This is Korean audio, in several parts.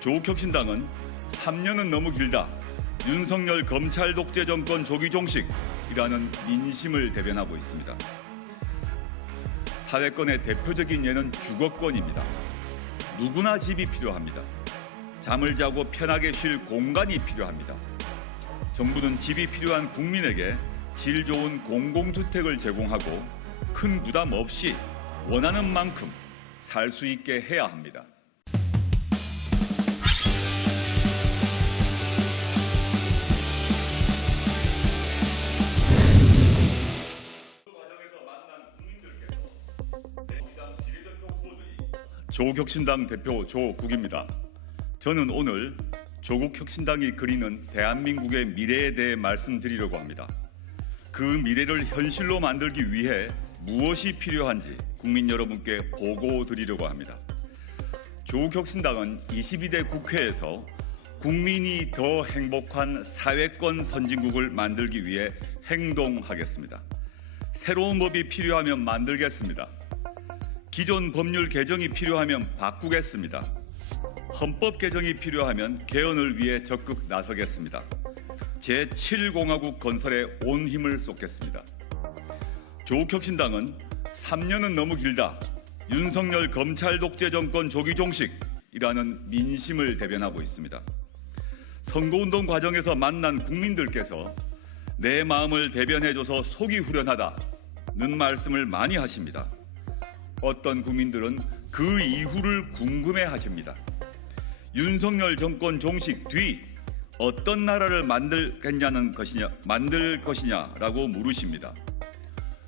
조국혁신당은 3년은 너무 길다. 윤석열 검찰 독재 정권 조기 종식이라는 민심을 대변하고 있습니다. 사회권의 대표적인 예는 주거권입니다. 누구나 집이 필요합니다. 잠을 자고 편하게 쉴 공간이 필요합니다. 정부는 집이 필요한 국민에게 질 좋은 공공주택을 제공하고 큰 부담 없이 원하는 만큼 살 수 있게 해야 합니다. 조국혁신당 대표 조국입니다. 저는 오늘 조국혁신당이 그리는 대한민국의 미래에 대해 말씀드리려고 합니다. 그 미래를 현실로 만들기 위해 무엇이 필요한지 국민 여러분께 보고드리려고 합니다. 조국혁신당은 22대 국회에서 국민이 더 행복한 사회권 선진국을 만들기 위해 행동하겠습니다. 새로운 법이 필요하면 만들겠습니다. 기존 법률 개정이 필요하면 바꾸겠습니다. 헌법 개정이 필요하면 개헌을 위해 적극 나서겠습니다. 제7공화국 건설에 온 힘을 쏟겠습니다. 조국혁신당은 3년은 너무 길다. 윤석열 검찰 독재 정권 조기 종식이라는 민심을 대변하고 있습니다. 선거운동 과정에서 만난 국민들께서 내 마음을 대변해줘서 속이 후련하다는 말씀을 많이 하십니다. 어떤 국민들은 그 이후를 궁금해하십니다. 윤석열 정권 종식 뒤 어떤 나라를 만들 것이냐라고 물으십니다.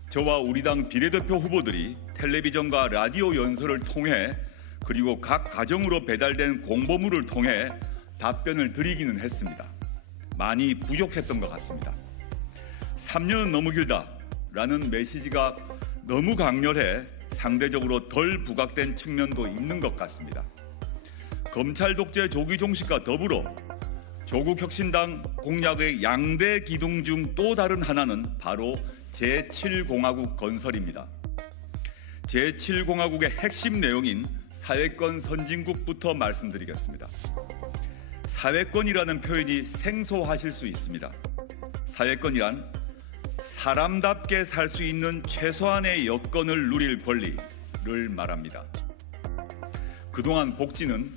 저와 우리 당 비례대표 후보들이 텔레비전과 라디오 연설을 통해 그리고 각 가정으로 배달된 공보물을 통해 답변을 드리기는 했습니다. 많이 부족했던 것 같습니다. 3년은 너무 길다라는 메시지가 너무 강렬해 상대적으로 덜 부각된 측면도 있는 것 같습니다. 검찰 독재 조기 종식과 더불어 조국혁신당 공약의 양대 기둥 중 또 다른 하나는 바로 제7공화국 건설입니다. 제7공화국의 핵심 내용인 사회권 선진국부터 말씀드리겠습니다. 사회권이라는 표현이 생소하실 수 있습니다. 사회권이란 사람답게 살 수 있는 최소한의 여건을 누릴 권리를 말합니다. 그동안 복지는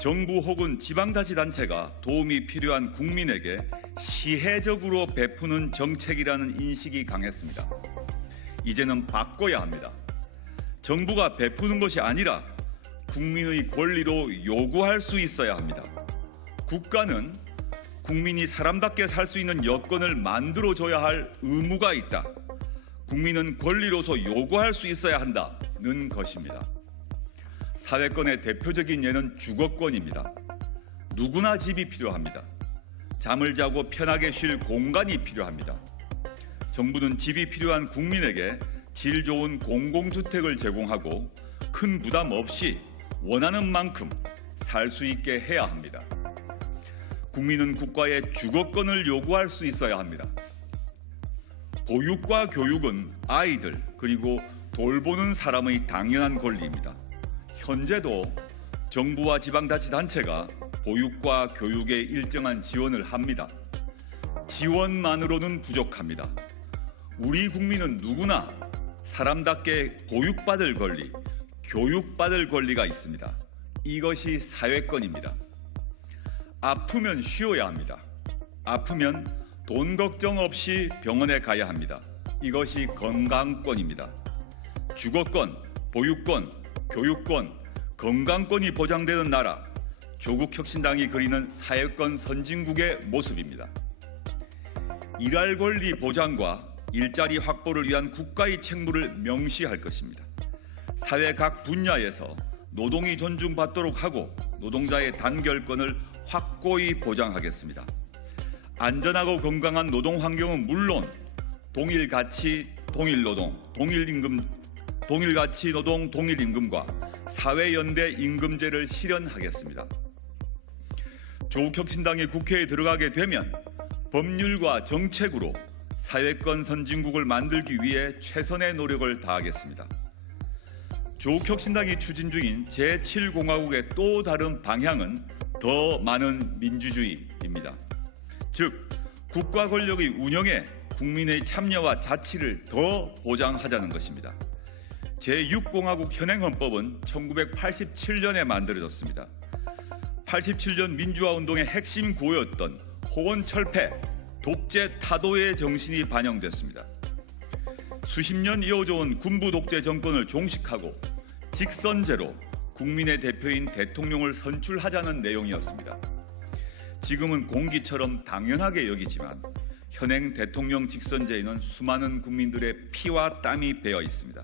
정부 혹은 지방자치단체가 도움이 필요한 국민에게 시혜적으로 베푸는 정책이라는 인식이 강했습니다. 이제는 바꿔야 합니다. 정부가 베푸는 것이 아니라 국민의 권리로 요구할 수 있어야 합니다. 국가는 국민이 사람답게 살 수 있는 여건을 만들어줘야 할 의무가 있다. 국민은 권리로서 요구할 수 있어야 한다는 것입니다. 사회권의 대표적인 예는 주거권입니다. 누구나 집이 필요합니다. 잠을 자고 편하게 쉴 공간이 필요합니다. 정부는 집이 필요한 국민에게 질 좋은 공공주택을 제공하고 큰 부담 없이 원하는 만큼 살 수 있게 해야 합니다. 국민은 국가에 주거권을 요구할 수 있어야 합니다. 보육과 교육은 아이들 그리고 돌보는 사람의 당연한 권리입니다. 현재도 정부와 지방자치단체가 보육과 교육에 일정한 지원을 합니다. 지원만으로는 부족합니다. 우리 국민은 누구나 사람답게 보육받을 권리, 교육받을 권리가 있습니다. 이것이 사회권입니다. 아프면 쉬어야 합니다. 아프면 돈 걱정 없이 병원에 가야 합니다. 이것이 건강권입니다. 주거권, 보육권, 교육권, 건강권이 보장되는 나라, 조국혁신당이 그리는 사회권 선진국의 모습입니다. 일할 권리 보장과 일자리 확보를 위한 국가의 책무를 명시할 것입니다. 사회 각 분야에서 노동이 존중받도록 하고 노동자의 단결권을 확고히 보장하겠습니다. 안전하고 건강한 노동 환경은 물론 동일 가치, 동일 노동, 동일 임금, 동일 가치 노동, 동일 임금과 사회연대 임금제를 실현하겠습니다. 조국혁신당이 국회에 들어가게 되면 법률과 정책으로 사회권 선진국을 만들기 위해 최선의 노력을 다하겠습니다. 조국혁신당이 추진 중인 제7공화국의 또 다른 방향은 더 많은 민주주의입니다. 즉, 국가 권력의 운영에 국민의 참여와 자치를 더 보장하자는 것입니다. 제6공화국 현행헌법은 1987년에 만들어졌습니다. 87년 민주화운동의 핵심 구호였던 호언철폐, 독재 타도의 정신이 반영됐습니다. 수십 년 이어져온 군부 독재 정권을 종식하고 직선제로 국민의 대표인 대통령을 선출하자는 내용이었습니다. 지금은 공기처럼 당연하게 여기지만 현행 대통령 직선제에는 수많은 국민들의 피와 땀이 배어 있습니다.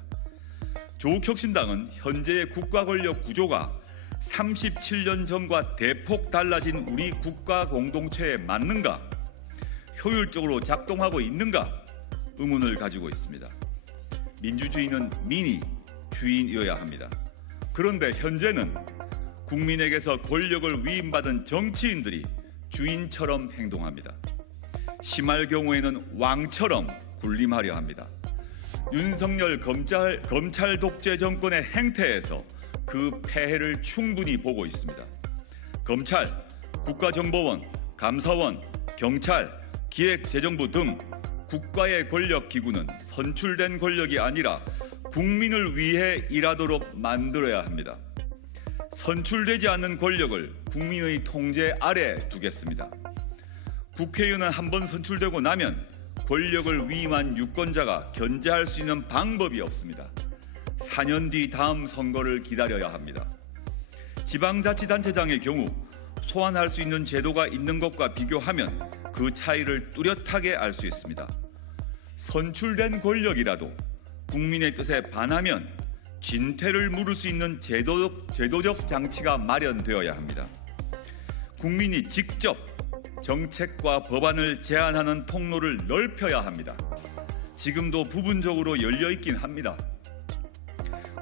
조국혁신당은 현재의 국가 권력 구조가 37년 전과 대폭 달라진 우리 국가 공동체에 맞는가, 효율적으로 작동하고 있는가 의문을 가지고 있습니다. 민주주의는 민이 주인이어야 합니다. 그런데 현재는 국민에게서 권력을 위임받은 정치인들이 주인처럼 행동합니다. 심할 경우에는 왕처럼 군림하려 합니다. 윤석열 검찰 독재 정권의 행태에서 그 폐해를 충분히 보고 있습니다. 검찰, 국가정보원, 감사원, 경찰, 기획재정부 등 국가의 권력기구는 선출된 권력이 아니라 국민을 위해 일하도록 만들어야 합니다. 선출되지 않는 권력을 국민의 통제 아래 두겠습니다. 국회의원은 한번 선출되고 나면 권력을 위임한 유권자가 견제할 수 있는 방법이 없습니다. 4년 뒤 다음 선거를 기다려야 합니다. 지방자치단체장의 경우 소환할 수 있는 제도가 있는 것과 비교하면 그 차이를 뚜렷하게 알 수 있습니다. 선출된 권력이라도 국민의 뜻에 반하면 진퇴를 물을 수 있는 제도적 장치가 마련되어야 합니다. 국민이 직접 정책과 법안을 제안하는 통로를 넓혀야 합니다. 지금도 부분적으로 열려 있긴 합니다.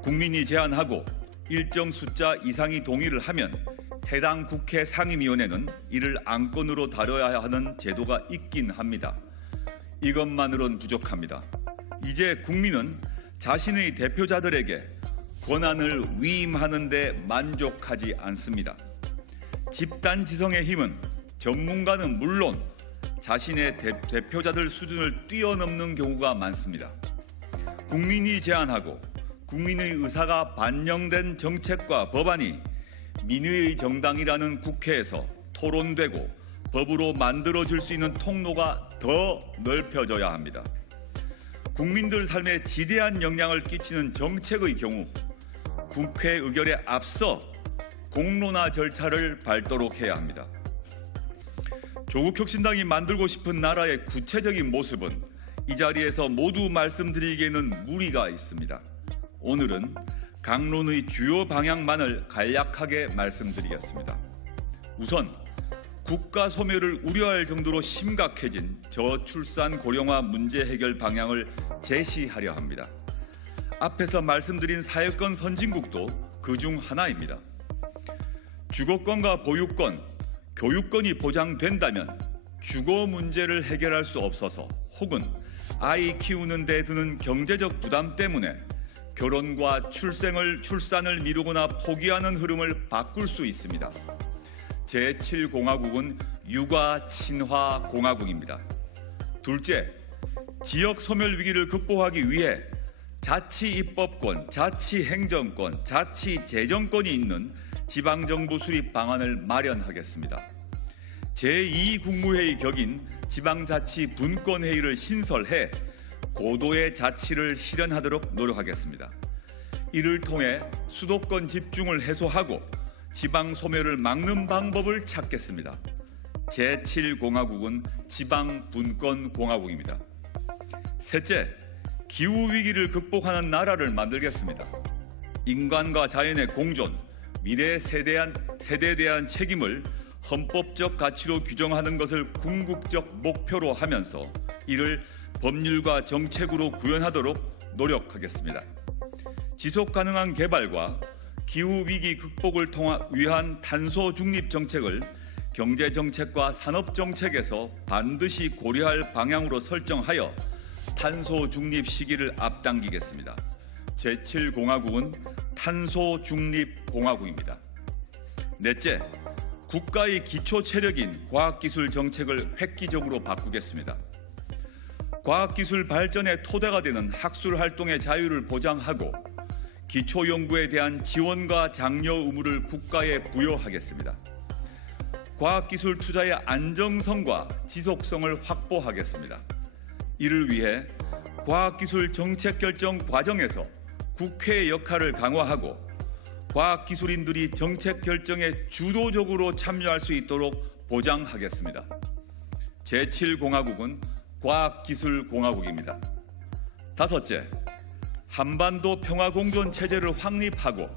국민이 제안하고 일정 숫자 이상이 동의를 하면 해당 국회 상임위원회는 이를 안건으로 다뤄야 하는 제도가 있긴 합니다. 이것만으론 부족합니다. 이제 국민은 자신의 대표자들에게 권한을 위임하는 데 만족하지 않습니다. 집단 지성의 힘은 전문가는 물론 자신의 대표자들 수준을 뛰어넘는 경우가 많습니다. 국민이 제안하고 국민의 의사가 반영된 정책과 법안이 민의의 정당이라는 국회에서 토론되고 법으로 만들어질 수 있는 통로가 더 넓혀져야 합니다. 국민들 삶에 지대한 영향을 끼치는 정책의 경우 국회 의결에 앞서 공론화 절차를 밟도록 해야 합니다. 조국혁신당이 만들고 싶은 나라의 구체적인 모습은 이 자리에서 모두 말씀드리기에는 무리가 있습니다. 오늘은 강론의 주요 방향만을 간략하게 말씀드리겠습니다. 우선 국가 소멸을 우려할 정도로 심각해진 저출산 고령화 문제 해결 방향을 제시하려 합니다. 앞에서 말씀드린 사회권 선진국도 그중 하나입니다. 주거권과 보유권, 교육권이 보장된다면 주거 문제를 해결할 수 없어서 혹은 아이 키우는 데 드는 경제적 부담 때문에 결혼과 출산을 미루거나 포기하는 흐름을 바꿀 수 있습니다. 제7공화국은 육아 친화 공화국입니다. 둘째, 지역 소멸 위기를 극복하기 위해 자치입법권, 자치행정권, 자치재정권이 있는 지방정부 수립 방안을 마련하겠습니다. 제2국무회의 격인 지방자치분권회의를 신설해 고도의 자치를 실현하도록 노력하겠습니다. 이를 통해 수도권 집중을 해소하고 지방 소멸을 막는 방법을 찾겠습니다. 제7공화국은 지방분권공화국입니다. 셋째, 기후위기를 극복하는 나라를 만들겠습니다. 인간과 자연의 공존, 미래 세대에 대한 책임을 헌법적 가치로 규정하는 것을 궁극적 목표로 하면서 이를 법률과 정책으로 구현하도록 노력하겠습니다. 지속 가능한 개발과 기후위기 극복을 위한 탄소 중립 정책을 경제정책과 산업정책에서 반드시 고려할 방향으로 설정하여 탄소 중립 시기를 앞당기겠습니다. 제7공화국은 탄소 중립 공화국입니다. 넷째, 국가의 기초 체력인 과학기술 정책을 획기적으로 바꾸겠습니다. 과학기술 발전의 토대가 되는 학술 활동의 자유를 보장하고 기초 연구에 대한 지원과 장려 의무를 국가에 부여하겠습니다. 과학기술 투자의 안정성과 지속성을 확보하겠습니다. 이를 위해 과학기술 정책 결정 과정에서 국회의 역할을 강화하고 과학기술인들이 정책 결정에 주도적으로 참여할 수 있도록 보장하겠습니다. 제7공화국은 과학기술공화국입니다. 다섯째, 한반도 평화공존 체제를 확립하고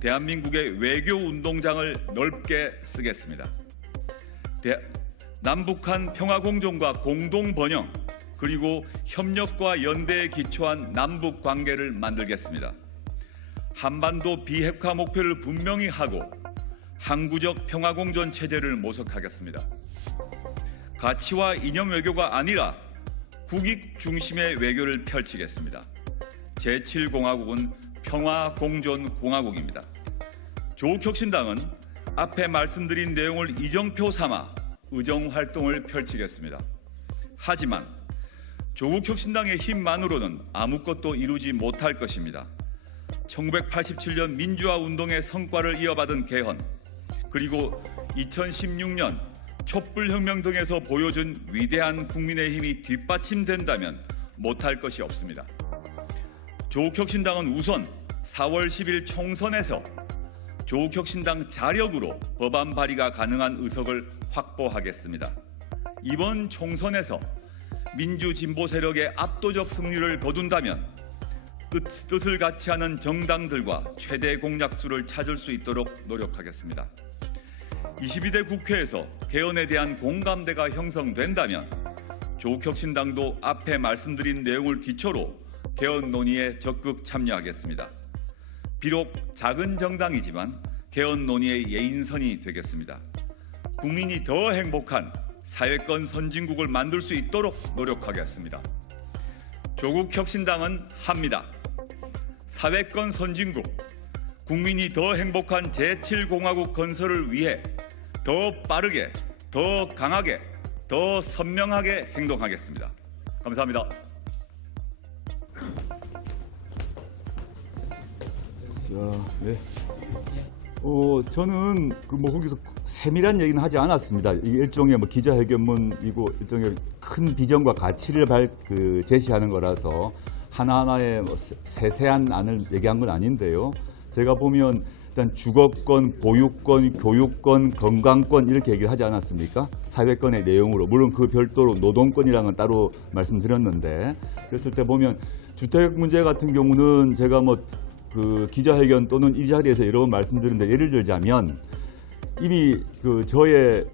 대한민국의 외교 운동장을 넓게 쓰겠습니다. 남북한 평화공존과 공동번영 그리고 협력과 연대에 기초한 남북 관계를 만들겠습니다. 한반도 비핵화 목표를 분명히 하고 항구적 평화공존 체제를 모색하겠습니다. 가치와 이념 외교가 아니라 국익 중심의 외교를 펼치겠습니다. 제7공화국은 평화공존공화국입니다. 조국혁신당은 앞에 말씀드린 내용을 이정표 삼아 의정활동을 펼치겠습니다. 하지만 조국혁신당의 힘만으로는 아무것도 이루지 못할 것입니다. 1987년 민주화운동의 성과를 이어받은 개헌, 그리고 2016년 촛불혁명 등에서 보여준 위대한 국민의힘이 뒷받침된다면 못할 것이 없습니다. 조국혁신당은 우선 4월 10일 총선에서 조국혁신당 자력으로 법안 발의가 가능한 의석을 확보하겠습니다. 이번 총선에서 민주진보 세력의 압도적 승리를 거둔다면 뜻을 같이 하는 정당들과 최대 공약수를 찾을 수 있도록 노력하겠습니다. 22대 국회에서 개헌에 대한 공감대가 형성된다면 조국혁신당도 앞에 말씀드린 내용을 기초로 개헌 논의에 적극 참여하겠습니다. 비록 작은 정당이지만 개헌 논의의 예인선이 되겠습니다. 국민이 더 행복한 사회권 선진국을 만들 수 있도록 노력하겠습니다. 조국혁신당은 합니다. 사회권 선진국, 국민이 더 행복한 제7공화국 건설을 위해 더 빠르게, 더 강하게, 더 선명하게 행동하겠습니다. 감사합니다. 네. 저는 거기서 세밀한 얘기는 하지 않았습니다. 이게 일종의 기자회견문이고 일종의 큰 비전과 가치를 제시하는 거라서 하나하나의 세세한 안을 얘기한 건 아닌데요. 제가 보면 일단 주거권, 보유권, 교육권, 건강권 이렇게 얘기를 하지 않았습니까? 사회권의 내용으로. 물론 그 별도로 노동권이랑은 따로 말씀드렸는데, 그랬을 때 보면 주택 문제 같은 경우는 제가 기자회견 또는 이 자리에서 여러 번 말씀드렸는데, 예를 들자면 이미 저의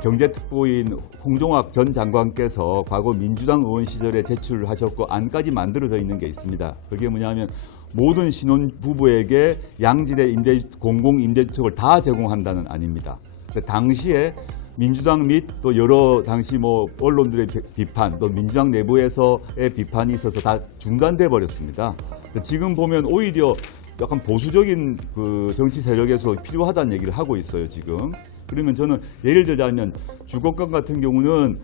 경제특보인 홍종학 전 장관께서 과거 민주당 의원 시절에 제출하셨고 안까지 만들어져 있는 게 있습니다. 그게 뭐냐면 모든 신혼부부에게 양질의 공공임대주택을 다 제공한다는 안입니다. 당시에 민주당 및 또 여러 당시 언론들의 비판, 또 민주당 내부에서의 비판이 있어서 다 중단돼 버렸습니다. 지금 보면 오히려 약간 보수적인 정치 세력에서 필요하다는 얘기를 하고 있어요, 지금. 그러면 저는 예를 들자면 주거권 같은 경우는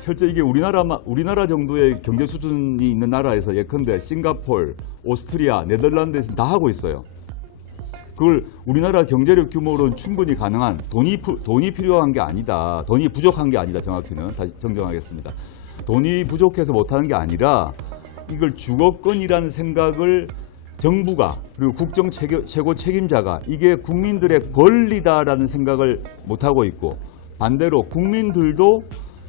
실제 이게 우리나라 정도의 경제 수준이 있는 나라에서 예컨대 싱가포르, 오스트리아, 네덜란드에서 다 하고 있어요. 그걸 우리나라 경제력 규모로는 충분히 가능한 돈이 필요한 게 아니다. 돈이 부족한 게 아니다. 정확히는 다시 정정하겠습니다. 돈이 부족해서 못하는 게 아니라 이걸 주거권이라는 생각을 정부가 그리고 국정 최고 책임자가 이게 국민들의 권리다라는 생각을 못하고 있고, 반대로 국민들도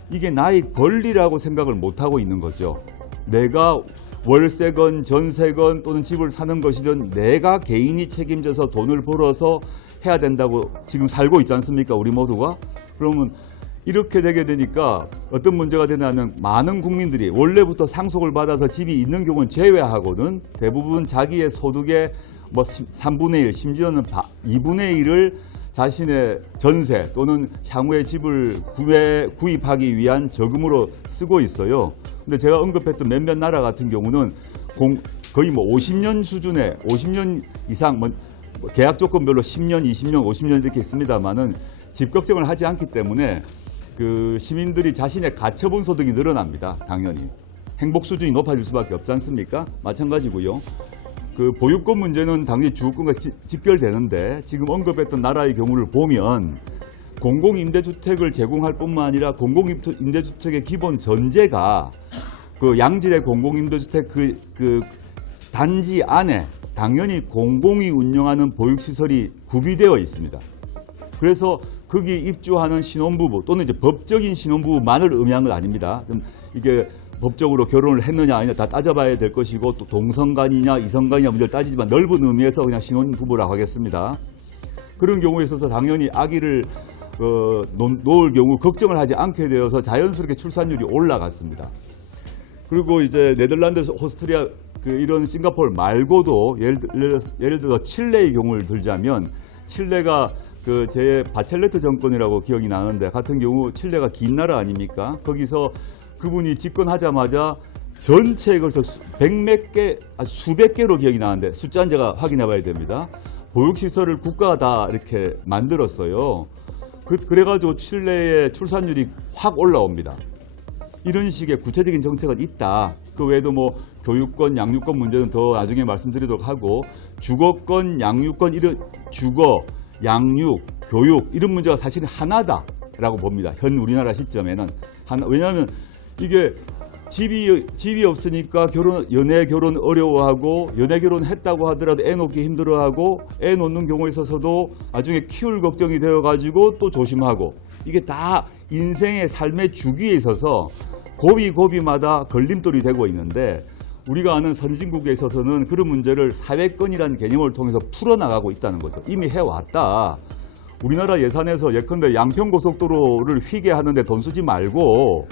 이게 나의 권리라고 생각을 못하고 있는 거죠. 내가 월세건 전세건 또는 집을 사는 것이든 내가 개인이 책임져서 돈을 벌어서 해야 된다고 지금 살고 있지 않습니까? 우리 모두가. 그러면 이렇게 되게 되니까 어떤 문제가 되냐면 많은 국민들이 원래부터 상속을 받아서 집이 있는 경우는 제외하고는 대부분 자기의 소득의 3분의 1 심지어는 2분의 1을 자신의 전세 또는 향후에 집을 구입하기 위한 저금으로 쓰고 있어요. 근데 제가 언급했던 몇몇 나라 같은 경우는 거의 50년 수준의 50년 이상 뭐 계약 조건별로 10년, 20년, 50년 이렇게 있습니다만은 집 걱정을 하지 않기 때문에 그 시민들이 자신의 가처분 소득이 늘어납니다. 당연히 행복 수준이 높아질 수밖에 없지 않습니까? 마찬가지고요. 그 보유권 문제는 당연히 주거권과 직결되는데 지금 언급했던 나라의 경우를 보면 공공임대주택을 제공할 뿐만 아니라 공공임대주택의 기본 전제가 그 양질의 공공임대주택 그 단지 안에 당연히 공공이 운영하는 보육시설이 구비되어 있습니다. 그래서 거기 입주하는 신혼부부 또는 이제 법적인 신혼부부만을 의미한 건 아닙니다. 이게 법적으로 결혼을 했느냐 아니냐 다 따져봐야 될 것이고 또 동성간이냐 이성간이냐 문제를 따지지만 넓은 의미에서 그냥 신혼부부라고 하겠습니다. 그런 경우에 있어서 당연히 아기를 놓을 경우 걱정을 하지 않게 되어서 자연스럽게 출산율이 올라갔습니다. 그리고 이제 네덜란드, 오스트리아 이런 싱가포르 말고도 예를 들어 칠레의 경우를 들자면 칠레가 제 바첼레트 정권이라고 기억이 나는데 같은 경우 칠레가 긴 나라 아닙니까? 거기서 그분이 집권하자마자 전체에 걸쳐 백몇 개, 수백 개로 기억이 나는데 숫자는 제가 확인해 봐야 됩니다. 보육시설을 국가가 다 이렇게 만들었어요. 그래가지고 칠레의 출산율이 확 올라옵니다. 이런 식의 구체적인 정책은 있다. 그 외에도 뭐 교육권, 양육권 문제는 더 나중에 말씀드리도록 하고 주거권, 양육권, 주거, 양육, 교육 이런 문제가 사실은 하나다라고 봅니다. 현 우리나라 시점에는 왜냐하면 이게 집이 없으니까 연애 결혼 어려워하고 연애 결혼했다고 하더라도 애 놓기 힘들어하고 애 놓는 경우에 있어서도 나중에 키울 걱정이 되어가지고 또 조심하고 이게 다 인생의 삶의 주기에 있어서 고비마다 걸림돌이 되고 있는데 우리가 아는 선진국에 있어서는 그런 문제를 사회권이라는 개념을 통해서 풀어나가고 있다는 거죠. 이미 해왔다. 우리나라 예산에서 예컨대 양평고속도로를 휘게 하는데 돈 쓰지 말고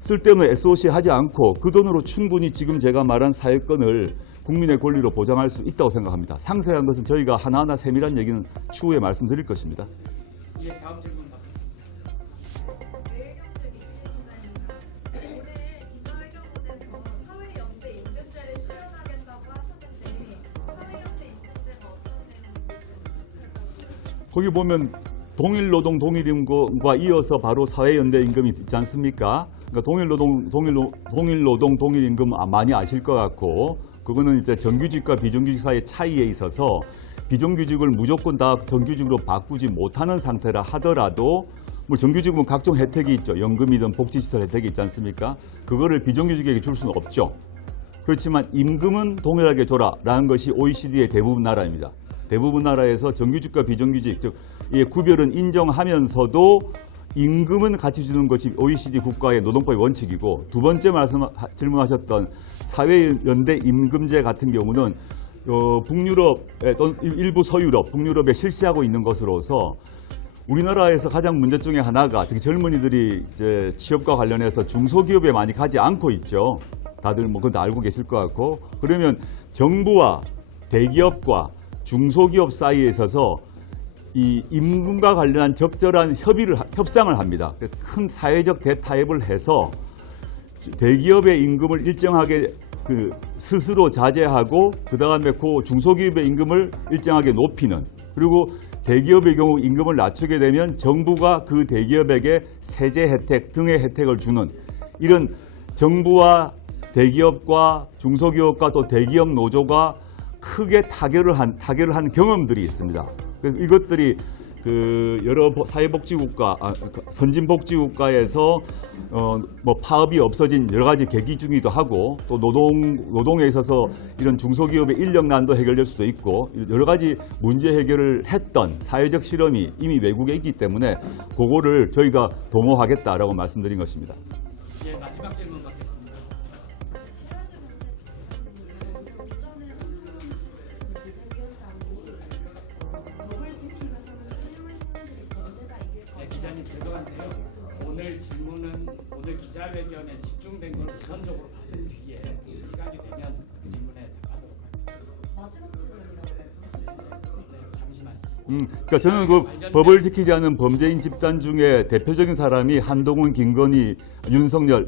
쓸데없는 SOC 하지 않고 그 돈으로 충분히 지금 제가 말한 사회권을 국민의 권리로 보장할 수 있다고 생각합니다. 상세한 것은 저희가 하나하나 세밀한 얘기는 추후에 말씀드릴 것입니다. 예, 다음 질문 받겠습니다. 내경제 미치입니다. 올해 기자회견문에서 사회연대 임금제를 실현하겠다고 하셨는데 사회연대 임금제가 어떤 내용인지 구체적으로 거기 보면 동일노동 동일임금과 이어서 바로 사회연대 임금이 있지 않습니까? 그러니까 동일노동 동일임금 많이 아실 것 같고 그거는 이제 정규직과 비정규직 사이의 차이에 있어서 비정규직을 무조건 다 정규직으로 바꾸지 못하는 상태라 하더라도 뭐 정규직은 각종 혜택이 있죠. 연금이든 복지시설 혜택이 있지 않습니까? 그거를 비정규직에게 줄 수는 없죠. 그렇지만 임금은 동일하게 줘라라는 것이 OECD의 대부분 나라입니다. 대부분 나라에서 정규직과 비정규직, 즉 이 구별은 인정하면서도 임금은 같이 주는 것이 OECD 국가의 노동법의 원칙이고 두 번째 질문하셨던 사회연대 임금제 같은 경우는 북유럽 또는 일부 서유럽, 북유럽에 실시하고 있는 것으로서 우리나라에서 가장 문제 중에 하나가 특히 젊은이들이 이제 취업과 관련해서 중소기업에 많이 가지 않고 있죠. 다들 뭐 그것도 알고 계실 것 같고 그러면 정부와 대기업과 중소기업 사이에 있어서 이 임금과 관련한 적절한 협상을 합니다. 큰 사회적 대타협을 해서 대기업의 임금을 일정하게 스스로 자제하고 그 다음에 그 중소기업의 임금을 일정하게 높이는 그리고 대기업의 경우 임금을 낮추게 되면 정부가 그 대기업에게 세제 혜택 등의 혜택을 주는 이런 정부와 대기업과 중소기업과 또 대기업 노조가 크게 타결을 한 경험들이 있습니다. 이것들이 여러 사회복지국가, 선진복지국가에서 뭐 파업이 없어진 여러 가지 계기 중이기도 하고 또 노동에 있어서 이런 중소기업의 인력난도 해결될 수도 있고 여러 가지 문제 해결을 했던 사회적 실험이 이미 외국에 있기 때문에 그거를 저희가 도모하겠다라고 말씀드린 것입니다. 예, 마지막 질문 받겠습니다. 네, 기자님 죄송한데요. 오늘 기자회견에 집중된 걸 우선적으로 받은 뒤에 시간이 되면 그 질문에 답하도록 하겠습니다. 마지막 질문이라고 말씀하셨는데 네, 잠시만요. 그러니까 저는 그 법을 지키지 않은 범죄인 집단 중에 대표적인 사람이 한동훈, 김건희, 윤석열,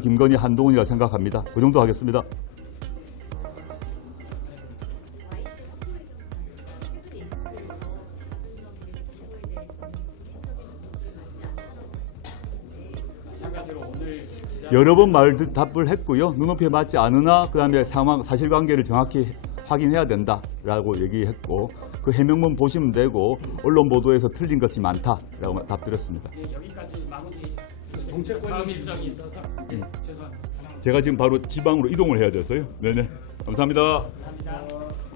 김건희, 한동훈이라 생각합니다. 그 정도 하겠습니다. 여기까지로 오늘 여러 번 답을 했고요. 눈높이에 맞지 않으나 그다음에 상황 사실관계를 정확히 확인해야 된다라고 얘기했고 그 해명문 보시면 되고 언론 보도에서 틀린 것이 많다라고 답드렸습니다. 예, 여기까지 마무리. 다음 일정이 있어서 죄송합니다. 제가 지금 바로 지방으로 이동을 해야 돼서요. 네네. 감사합니다. 감사합니다.